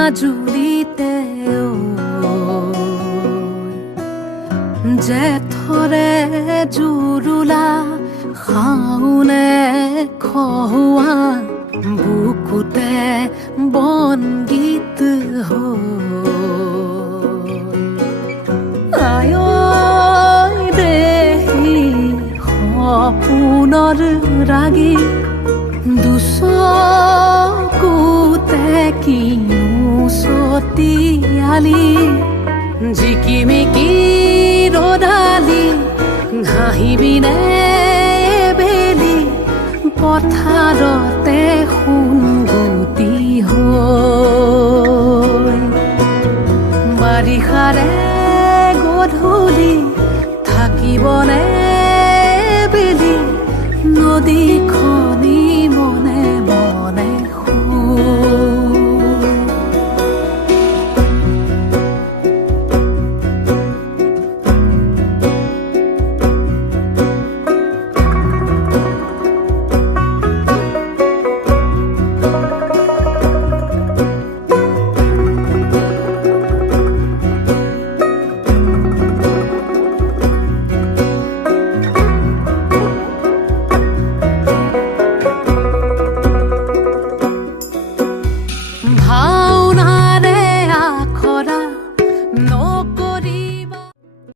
মাজুলীতে জেঠৰে জুৰুলা শাওনে খোৱা বুকুতে বন্দিত আয় দেহি সপোনৰ ৰাগী দুচকুতে কিনো চতিয়ালি জিকিমিকি ৰদালি ঘাঁহিবিনে বেলি পথাৰতে সোণগুটি হৈ বাৰিষাৰে গধূলি থাকিবনে বেলি নদী